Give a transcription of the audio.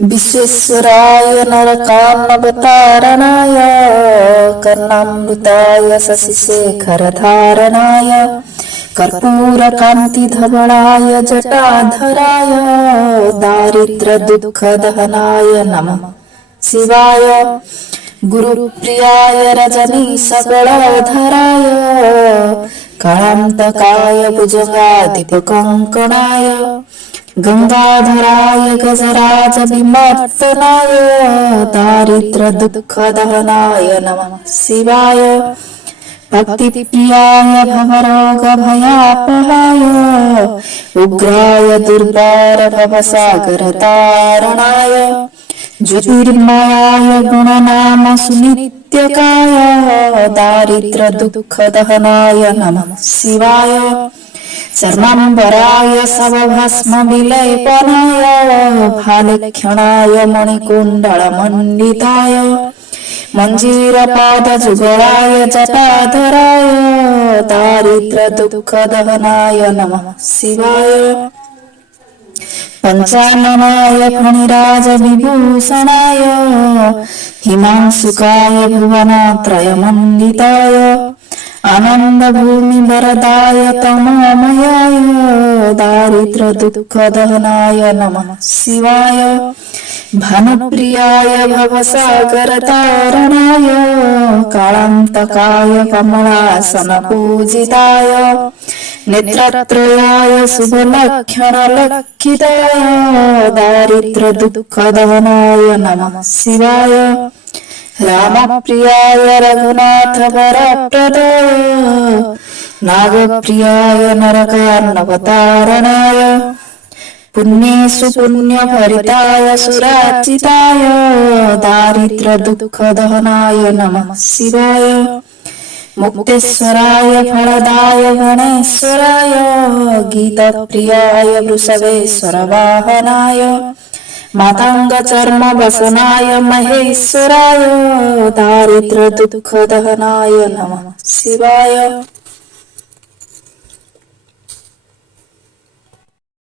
विश्वेश्वराय नरकान्नवतारणाय कर्णामृताय शशिशेखरधारणाय कर्पूरकान्तिधवलाय जटाधराय दारिद्र्यदुःखदहनाय नमः शिवाय गुरुप्रियाय रजनीशगलधराय कालान्तकाय भुजगाधिपकङ्कणाय गंगाधराय गजराज विमर्दनाय दारिद्र्यदुःखदहनाय नमः शिवाय भक्तिप्रियाय भवरोगभयापहाय उग्राय दुर्गार भवसागरतारणाय ज्योतिर्मयाय गुणनाम सुनित्यकाय दारिद्र्यदुःखदहनाय नमः शिवाय चर्माम्बराय सवभस्मविलेपनाय भालक्षणाय मणिकुण्डलमण्डिताय मञ्जीरपादजुगलाय जटाधराय दारिद्र्यदुःखदहनाय नमः शिवाय पञ्चाननाय फणिराजविभूषणाय हिमांशुकाय भुवनत्रयमण्डिताय आनन्दभूमिवरदाय तमोमयाय दारिद्र्यदुःखदहनाय नमः शिवाय भानुप्रियाय भवसागरतारणाय कालान्तकाय कमलासनपूजिताय नेत्रत्रयाय शुभलक्षणलक्षिताय दारिद्र्यदुःखदहनाय नमः शिवाय रामप्रियाय रघुनाथवरप्रदाय नागप्रियाय नरकान्नवतारणाय पुण्येषु पुण्यभरिताय सुरार्चिताय दारिद्र्यदुःखदहनाय नमः शिवाय मुक्तेश्वराय फलदाय गणेश्वराय गीतप्रियाय वृषभेश्वरवाहनाय मातङ्गचर्मवसनाय महेश्वराय दारिद्र्यदुःखदहनाय नमः शिवाय।